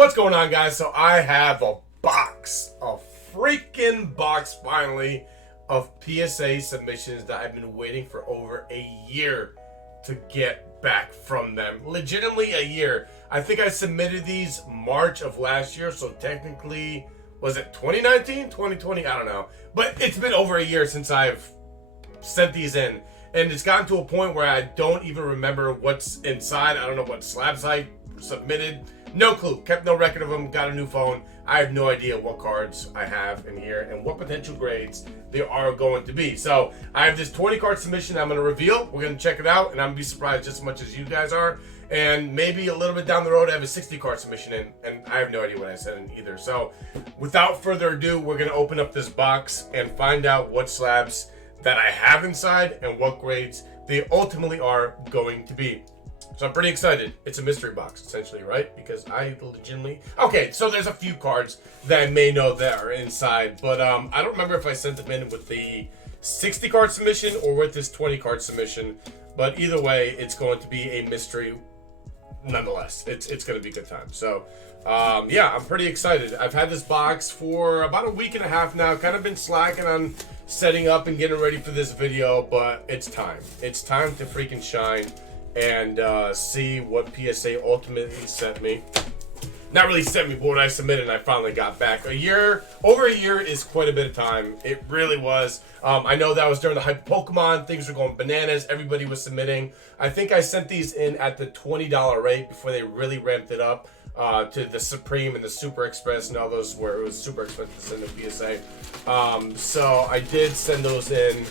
What's going on, guys? So I have a freaking box finally of PSA submissions that I've been waiting for over a year to get back from them. Legitimately a year. I think I submitted these March of last year, so technically, was it 2019, 2020? I don't know. But it's been over a year since I've sent these in. And it's gotten to a point where I don't even remember what's inside. I don't know what slabs I submitted. No clue. Kept no record of them. Got a new phone. I have no idea what cards I have in here and what potential grades they are going to be. So I have this 20 card submission I'm going to reveal. We're going to check it out, and I'm going to be surprised just as much as you guys are. And maybe a little bit down the road, I have a 60 card submission in, and I have no idea what I said in either. So without further ado, we're going to open up this box and find out what slabs that I have inside and what grades they ultimately are going to be. So I'm pretty excited. It's a mystery box, essentially, right? Because I legitimately... Okay, so there's a few cards that I may know that are inside, but I don't remember if I sent them in with the 60 card submission or with this 20 card submission, but either way, it's going to be a mystery nonetheless. It's going to be a good time. So, yeah, I'm pretty excited. I've had this box for about a week and a half now. Kind of been slacking on setting up and getting ready for this video, but it's time. It's time to freaking shine and see what PSA ultimately sent me. Not really sent me, but what I submitted and I finally got back. Over a year is quite a bit of time. It really was. I know that was during the hype of Pokemon. Things were going bananas. Everybody was submitting. I think I sent these in at the $20 rate before they really ramped it up to the Supreme and the Super Express and all those where it was super expensive to send the PSA. So I did send those in.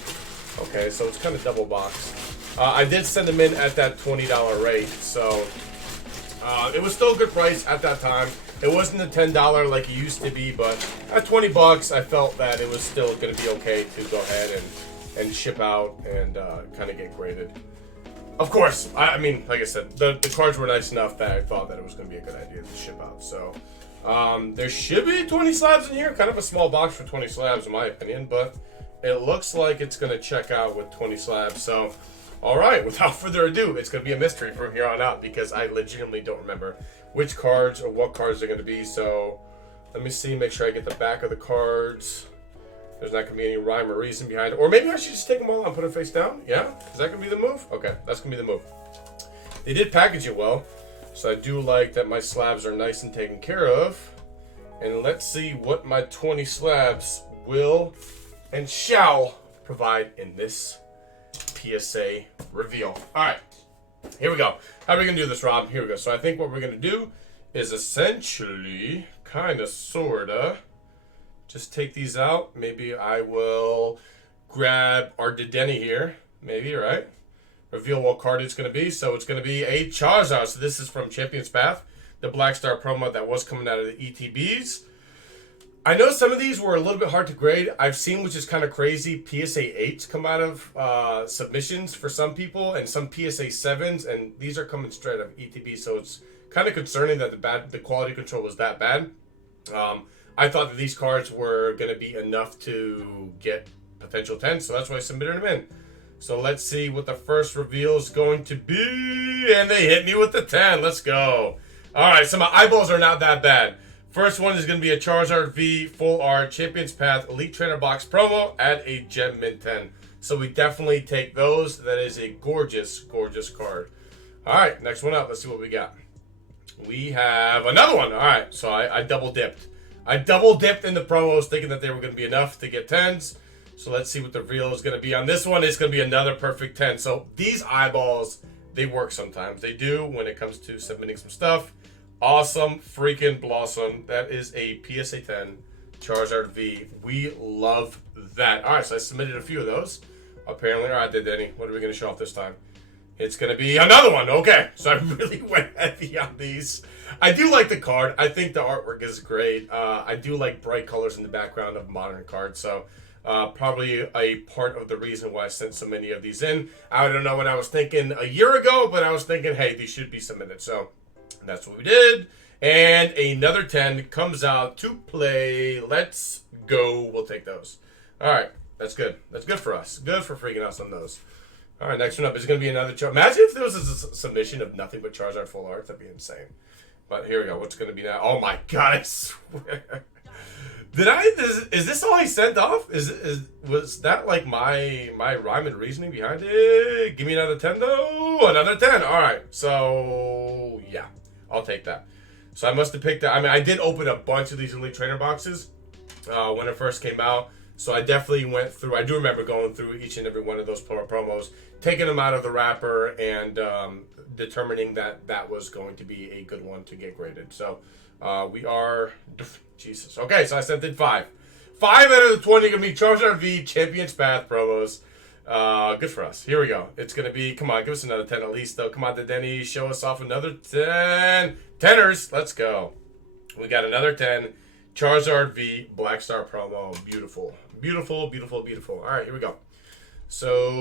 Okay, so it's kind of double boxed. I did send them in at that $20 rate, so it was still a good price at that time. It wasn't the $10 like it used to be, but at 20 bucks, I felt that it was still going to be okay to go ahead and ship out and kind of get graded. Of course, I mean, like I said, the cards were nice enough that I thought that it was going to be a good idea to ship out. So there should be 20 slabs in here. Kind of a small box for 20 slabs, in my opinion, but it looks like it's going to check out with 20 slabs. So, all right, without further ado, it's going to be a mystery from here on out because I legitimately don't remember which cards or what cards they're going to be. So let me see, make sure I get the back of the cards. There's not going to be any rhyme or reason behind it. Or maybe I should just take them all and put it face down. Yeah? Is that going to be the move? Okay, that's going to be the move. They did package it well, so I do like that my slabs are nice and taken care of. And let's see what my 20 slabs will and shall provide in this PSA reveal. All right, here we go. How are we gonna do this, Rob? Here we go. So I think what we're gonna do is essentially, kind of, sorta, just take these out. Maybe I will grab our Dedenne here. Maybe, right? Reveal what card it's gonna be. So it's gonna be a Charizard. So this is from Champion's Path, the Black Star promo that was coming out of the ETBs. I know some of these were a little bit hard to grade. I've seen, which is kind of crazy, PSA 8s come out of submissions for some people and some PSA 7s, and these are coming straight out of ETB, so it's kind of concerning that the quality control was that bad. I thought that these cards were going to be enough to get potential 10s, so that's why I submitted them in. So let's see what the first reveal is going to be, and they hit me with the 10. Let's go. All right, so my eyeballs are not that bad. First one is going to be a Charizard V Full Art Champion's Path Elite Trainer Box promo at a Gem Mint 10. So we definitely take those. That is a gorgeous, gorgeous card. All right, next one up. Let's see what we got. We have another one. All right, so I double dipped. I double dipped in the promos thinking that they were going to be enough to get 10s. So let's see what the reveal is going to be. On this one, it's going to be another perfect 10. So these eyeballs, they work sometimes. They do when it comes to submitting some stuff. Awesome freaking blossom. That is a PSA 10 Charizard V. We love that. All right, so I submitted a few of those. Apparently, all right, did any. What are we going to show off this time? It's going to be another one. Okay, so I really went heavy on these. I do like the card. I think the artwork is great. I do like bright colors in the background of modern cards. So probably a part of the reason why I sent so many of these in. I don't know what I was thinking a year ago, but I was thinking, hey, these should be submitted. So that's what we did. And another 10 comes out to play. Let's go. We'll take those. All right. That's good. That's good for us. Good for freaking us on those. All right. Next one up is going to be another Imagine if there was a submission of nothing but Charizard Full Art. That'd be insane. But here we go. What's going to be now? Oh my god, I swear. Is this all he sent off? Was that like my rhyme and reasoning behind it? Give me another 10 though. Another 10. All right. So yeah, I'll take that. So I must have picked that. I mean, I did open a bunch of these Elite Trainer boxes when it first came out. So I definitely went through. I do remember going through each and every one of those promos, taking them out of the wrapper, and determining that that was going to be a good one to get graded. So we are. Jesus. Okay, so I sent in 5. 5 out of the 20 going to be Charizard V Champion's Path promos. Good for us. Here we go. It's going to be, come on, give us another 10 at least, though. Come on, the Denny, show us off another 10. Teners. Let's go. We got another 10. Charizard V Black Star promo. Beautiful. Beautiful, beautiful, beautiful. All right, here we go. So,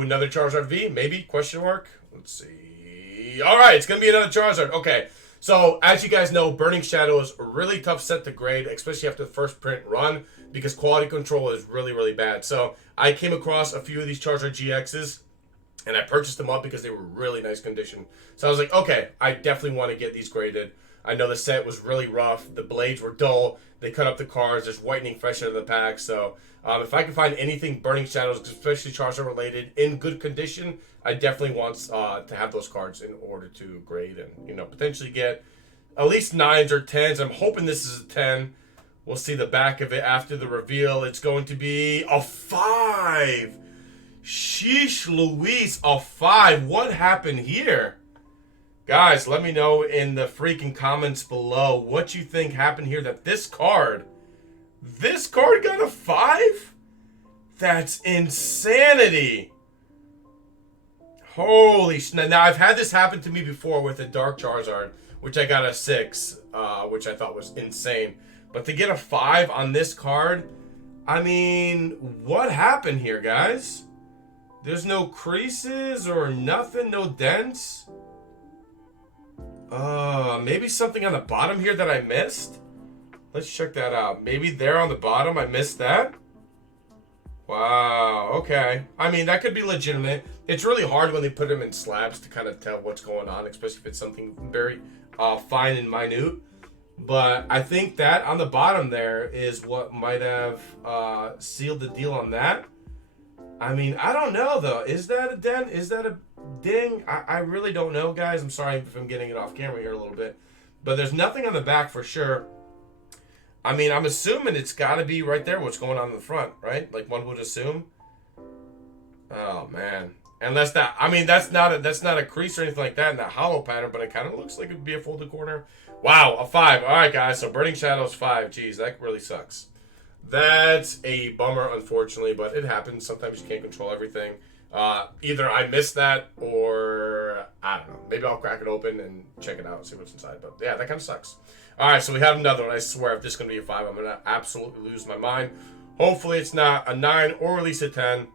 another Charizard V, maybe? Question mark? Let's see. All right, it's going to be another Charizard. Okay. So, as you guys know, Burning Shadow is a really tough set to grade, especially after the first print run, because quality control is really, really bad. So, I came across a few of these Charizard GXs, and I purchased them up because they were really nice condition. So, I was like, okay, I definitely want to get these graded. I know the set was really rough. The blades were dull. They cut up the cards. There's whitening fresh out of the pack. So, if I can find anything Burning Shadows, especially Charizard related, in good condition, I definitely want to have those cards in order to grade and, you know, potentially get at least 9s or 10s. I'm hoping this is a 10. We'll see the back of it after the reveal. It's going to be a 5. Sheesh Louise, a 5. What happened here? Guys, let me know in the freaking comments below what you think happened here that this card got a 5? That's insanity. Holy shit. Now, I've had this happen to me before with a Dark Charizard, which I got a 6, which I thought was insane. But to get a 5 on this card, I mean, what happened here, guys? There's no creases or nothing, no dents. Maybe something on the bottom here that I missed? Let's check that out. Maybe there on the bottom, I missed that? Wow, okay. I mean, that could be legitimate. It's really hard when they put them in slabs to kind of tell what's going on, especially if it's something very fine and minute. But I think that on the bottom there is what might have sealed the deal on that. I mean, I don't know, though. Is that a dent? Is that a ding? I really don't know, guys. I'm sorry if I'm getting it off camera here a little bit. But there's nothing on the back for sure. I mean, I'm assuming it's got to be right there what's going on in the front, right? Like one would assume. Oh, man. Unless that, I mean, that's not a crease or anything like that in that hollow pattern, but it kind of looks like it would be a folded corner. Wow, a 5. All right, guys, so Burning Shadows 5. Jeez, that really sucks. That's a bummer, unfortunately, but it happens. Sometimes you can't control everything. Either I missed that or, I don't know. Maybe I'll crack it open and check it out and see what's inside. But, yeah, that kind of sucks. All right, so we have another one. I swear, if this is going to be a 5, I'm going to absolutely lose my mind. Hopefully it's not a 9 or at least a 10.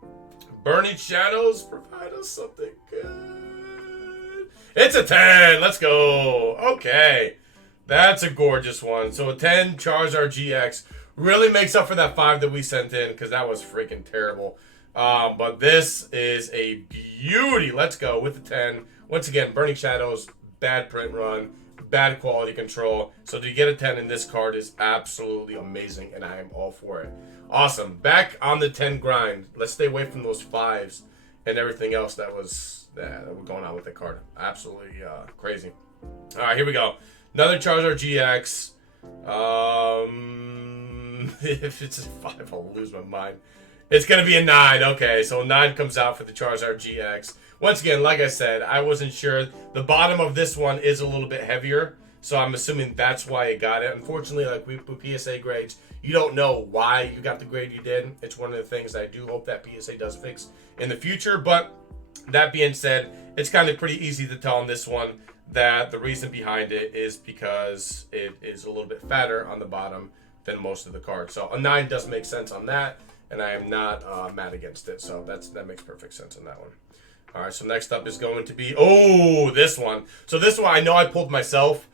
Burning Shadows, provide us something good. It's a 10. Let's go. Okay. That's a gorgeous one. So a 10 Charizard GX really makes up for that 5 that we sent in because that was freaking terrible. But this is a beauty. Let's go with the 10. Once again, Burning Shadows, bad print run, bad quality control. So to get a 10 in this card is absolutely amazing, and I am all for it. Awesome. Back on the 10 grind. Let's stay away from those 5s and everything else that was going on with the card. Absolutely crazy. All right, here we go. Another Charizard GX. If it's a 5, I'll lose my mind. It's going to be a 9. Okay, so a 9 comes out for the Charizard GX. Once again, like I said, I wasn't sure. The bottom of this one is a little bit heavier, so I'm assuming that's why it got it. Unfortunately, like with PSA grades, you don't know why you got the grade you did. It's one of the things I do hope that PSA does fix in the future. But that being said, it's kind of pretty easy to tell on this one that the reason behind it is because it is a little bit fatter on the bottom than most of the cards. So a 9 does make sense on that, and I am not mad against it. So that makes perfect sense on that one. All right, so next up is going to be, this one. So this one, I know I pulled myself.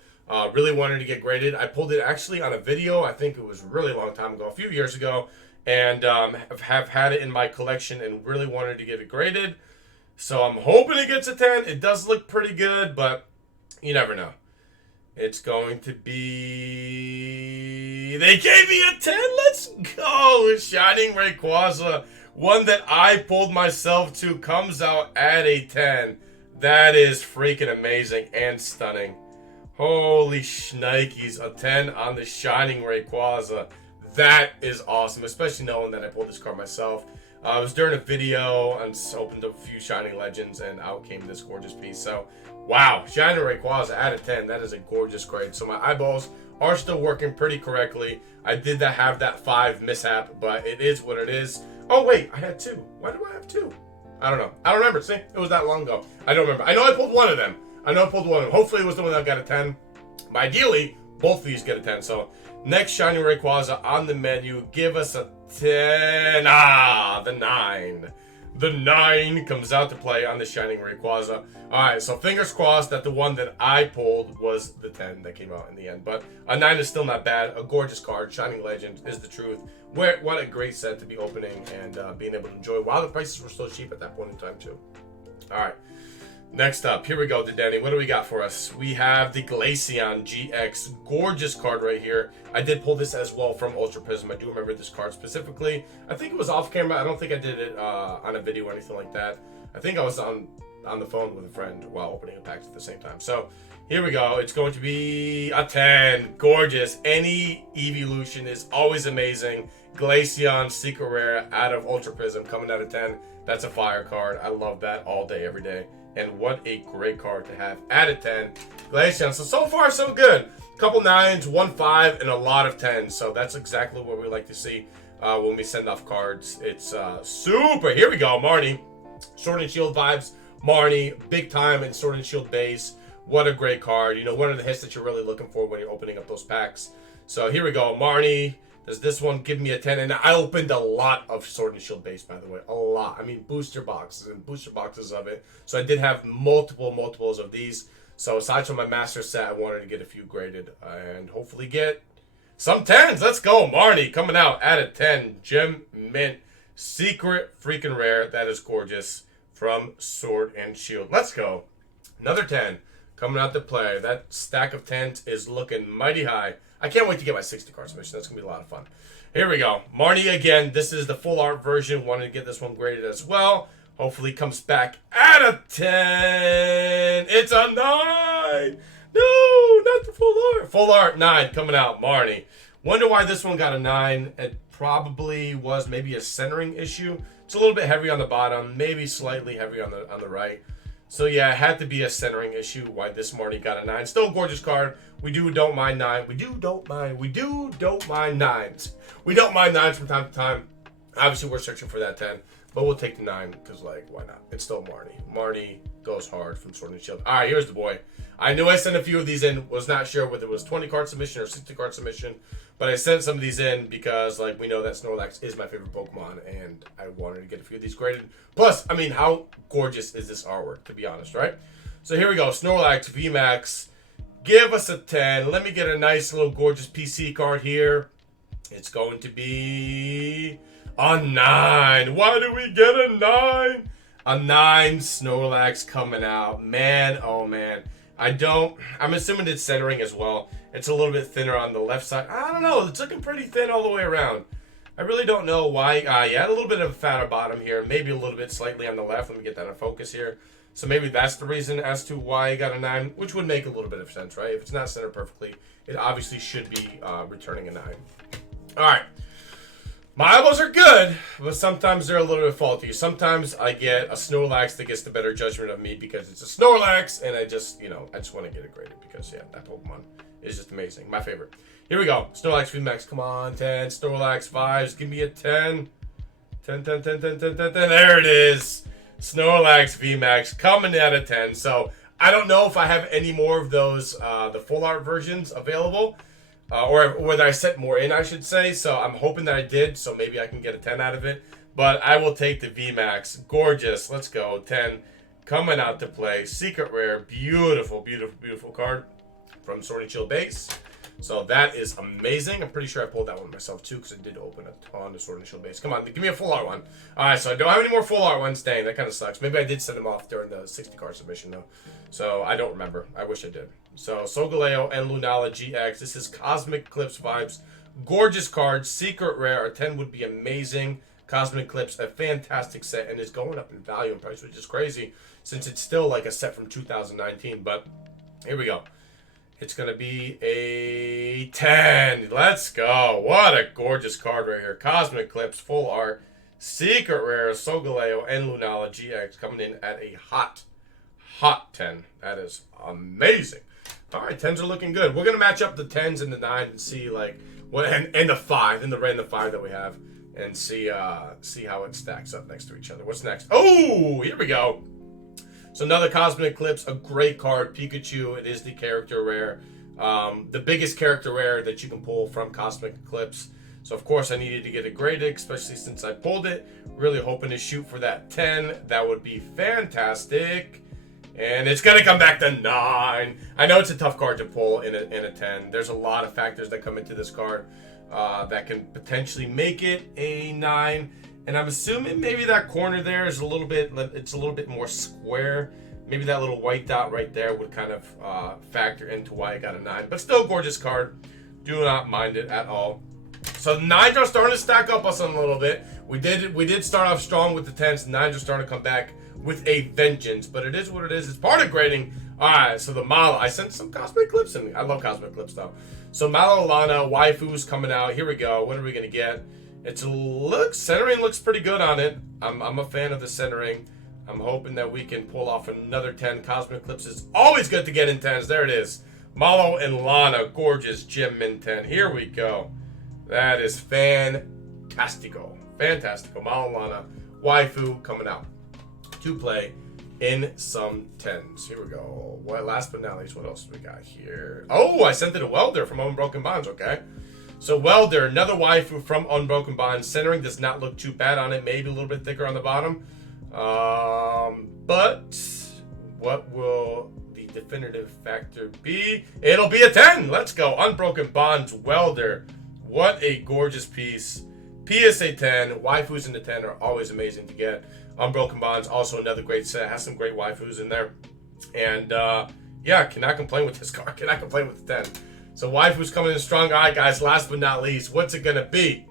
Really wanted to get graded. I pulled it actually on a video. I think it was a really long time ago, a few years ago. And have had it in my collection and really wanted to get it graded. So I'm hoping it gets a 10. It does look pretty good, but you never know. It's going to be... They gave me a 10. Let's go. Shining Rayquaza. One that I pulled myself to comes out at a 10. That is freaking amazing and stunning. Holy shnikes. A 10 on the Shining Rayquaza. That is awesome, especially knowing that I pulled this card myself. I was during a video and opened up a few Shining Legends, and out came this gorgeous piece. So, wow, Shining Rayquaza out of 10. That is a gorgeous grade. So my eyeballs are still working pretty correctly. I did have that 5 mishap, but it is what it is. Oh, wait, I had 2. Why do I have 2? I don't know. I don't remember. See, it was that long ago. I don't remember. I know I pulled one of them. Hopefully it was the one that got a 10. But ideally, both of these get a 10. So, next Shining Rayquaza on the menu. Give us a 10. The 9. The 9 comes out to play on the Shining Rayquaza. Alright, so fingers crossed that the one that I pulled was the 10 that came out in the end. But a 9 is still not bad. A gorgeous card. Shining Legend is the truth. What a great set to be opening and being able to enjoy while the prices were so cheap at that point in time too. Alright. Next up, here we go, Danny. What do we got for us? We have the Glaceon GX. Gorgeous card right here. I did pull this as well from Ultra Prism. I do remember this card specifically. I think it was off camera. I don't think I did it on a video or anything like that. I think I was on the phone with a friend while opening a pack at the same time. So, here we go. It's going to be a 10. Gorgeous. Any evolution is always amazing. Glaceon Secret Rare out of Ultra Prism coming out of 10. That's a fire card. I love that all day, every day. And what a great card to have at a 10. Glaceon. So far, so good. Couple 9s, 1 5, and a lot of 10s. So that's exactly what we like to see when we send off cards. It's super. Here we go, Marnie. Sword and Shield vibes. Marnie, big time in Sword and Shield base. What a great card. You know, one of the hits that you're really looking for when you're opening up those packs. So here we go, Marnie. Does this one give me a 10? And I opened a lot of Sword and Shield base, by the way. A lot. I mean, booster boxes and booster boxes of it. So I did have multiples of these. So aside from my master set, I wanted to get a few graded and hopefully get some 10s. Let's go, Marnie. Coming out at a 10. Gem Mint. Secret freaking rare. That is gorgeous. From Sword and Shield. Let's go. Another 10 coming out to play. That stack of 10s is looking mighty high. I can't wait to get my 60 card submission. That's going to be a lot of fun. Here we go. Marnie again. This is the full art version. Wanted to get this one graded as well. Hopefully comes back at a 10. It's a 9. No, not the full art. Full art 9 coming out. Marnie. Wonder why this one got a 9. It probably was maybe a centering issue. It's a little bit heavy on the bottom. Maybe slightly heavy on the right. So yeah, it had to be a centering issue why this Marnie got a 9. Still a gorgeous card. We don't mind 9. We don't mind 9s. We don't mind 9s from time to time. Obviously, we're searching for that 10. But we'll take the 9 because, like, why not? It's still Marnie. Marnie goes hard from Sword and Shield. All right, here's the boy. I knew I sent a few of these in. Was not sure whether it was 20 card submission or 60 card submission. But I sent some of these in because, like, we know that Snorlax is my favorite Pokemon. And I wanted to get a few of these graded. Plus, I mean, how gorgeous is this artwork, to be honest, right? So here we go. Snorlax VMAX. Give us a 10. Let me get a nice little gorgeous PC card here. It's going to be a 9. Why do we get a 9? A 9 Snorlax coming out. Man, oh man. I'm assuming it's centering as well. It's a little bit thinner on the left side. I don't know. It's looking pretty thin all the way around. I really don't know why. Yeah, a little bit of a fatter bottom here. Maybe a little bit slightly on the left. Let me get that in focus here. So maybe that's the reason as to why I got a 9, which would make a little bit of sense, right? If it's not centered perfectly, it obviously should be returning a 9. All right. My eyeballs are good, but sometimes they're a little bit faulty. Sometimes I get a Snorlax that gets the better judgment of me because it's a Snorlax, and I just want to get it graded because, yeah, that Pokemon is just amazing. My favorite. Here we go. Snorlax VMAX. Come on, 10. Snorlax vibes. Give me a 10. 10. There it is. Snorlax VMAX coming out of 10. So I don't know if I have any more of those, the full art versions available. Or whether I sent more in, I should say. So I'm hoping that I did, so maybe I can get a 10 out of it. But I will take the VMAX. Gorgeous. Let's go. 10 coming out to play. Secret rare. Beautiful, beautiful, beautiful card from Sword and Shield base. So that is amazing. I'm pretty sure I pulled that one myself too because I did open a ton of Sword and Shield base. Come on, give me a full art one. All right, so I don't have any more full art ones. Dang, that kind of sucks. Maybe I did send them off during the 60 card submission though. So I don't remember. I wish I did. So Solgaleo and Lunala GX. This is Cosmic Eclipse vibes. Gorgeous card. Secret rare. A 10 would be amazing. Cosmic Eclipse, a fantastic set, and is going up in value and price, which is crazy since it's still like a set from 2019. But here we go. It's going to be a 10. Let's go. What a gorgeous card right here. Cosmic Eclipse, full art. Secret rare, Solgaleo and Lunala GX coming in at a hot 10. That is amazing. All right, 10s are looking good. We're going to match up the 10s and the 9s and see like what, and the 5, and the random 5 that we have, and see how it stacks up next to each other. What's next? Oh, here we go. So another Cosmic Eclipse, a great card, Pikachu. It is the character rare, the biggest character rare that you can pull from Cosmic Eclipse. So of course I needed to get it graded, especially since I pulled it. Really hoping to shoot for that 10. That would be fantastic. And it's gonna come back to 9. I know it's a tough card to pull in a 10. There's a lot of factors that come into this card that can potentially make it a 9. And I'm assuming maybe that corner there is a little bit more square. Maybe that little white dot right there would kind of factor into why I got a 9. But still a gorgeous card. Do not mind it at all. So the 9s are starting to stack up us a little bit. We did start off strong with the 10s. The 9s are starting to come back with a vengeance. But it is what it is. It's part of grading. Alright, so the Malo. I sent some Cosmic Eclipse in. I love Cosmic Eclipse though. So Malo Lana, Waifu's coming out. Here we go. What are we going to get? Centering looks pretty good on it. I'm a fan of the centering. I'm hoping that we can pull off another 10. Cosmic Eclipse is always good to get in 10s. There it is. Malo and Lana, gorgeous Gem Min 10. Here we go. That is fantastico. Fantastico. Malo and Lana, Waifu coming out to play in some 10s. Here we go. Well, last but not least, what else do we got here? Oh, I sent it to Welder from Unbroken Bonds, okay. So Welder, another Waifu from Unbroken Bonds. Centering does not look too bad on it. Maybe a little bit thicker on the bottom. But what will the definitive factor be? It'll be a 10. Let's go. Unbroken Bonds, Welder. What a gorgeous piece. PSA 10. Waifus in the 10 are always amazing to get. Unbroken Bonds, also another great set. Has some great waifus in there. And yeah, cannot complain with this card. Cannot complain with the 10. So waifu's coming in strong. All right, guys, last but not least, what's it going to be?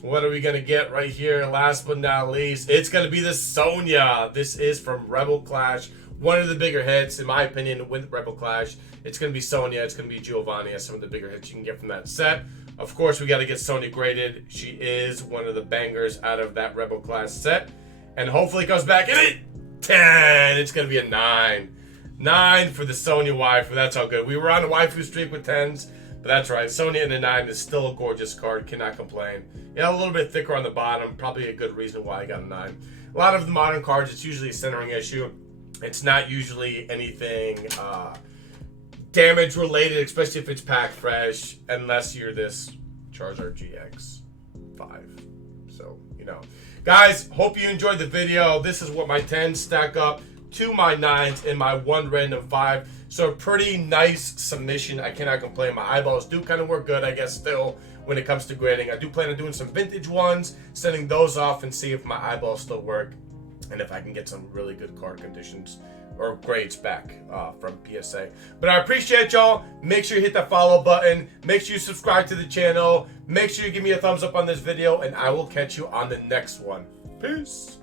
What are we going to get right here? Last but not least, it's going to be the Sonya. This is from Rebel Clash. One of the bigger hits, in my opinion, with Rebel Clash. It's going to be Sonya. It's going to be Giovanni as some of the bigger hits you can get from that set. Of course, we got to get Sonya graded. She is one of the bangers out of that Rebel Clash set. And hopefully it goes back in it. 10. It's going to be a 9. 9 for the Sonya waifu. That's how good. We were on a waifu streak with 10s. But that's right. Sonya in a 9 is still a gorgeous card. Cannot complain. Yeah, a little bit thicker on the bottom. Probably a good reason why I got a 9. A lot of the modern cards, it's usually a centering issue. It's not usually anything damage related, especially if it's packed fresh, unless you're this Charizard GX 5. So, you know. Guys, hope you enjoyed the video. This is what my 10s stack up to my 9s and my 1 random 5. So a pretty nice submission. I cannot complain. My eyeballs do kind of work good, I guess, still when it comes to grading. I do plan on doing some vintage ones, sending those off and see if my eyeballs still work and if I can get some really good card conditions or grades back from PSA. But I appreciate y'all. Make sure you hit that follow button. Make sure you subscribe to the channel. Make sure you give me a thumbs up on this video, and I will catch you on the next one. Peace.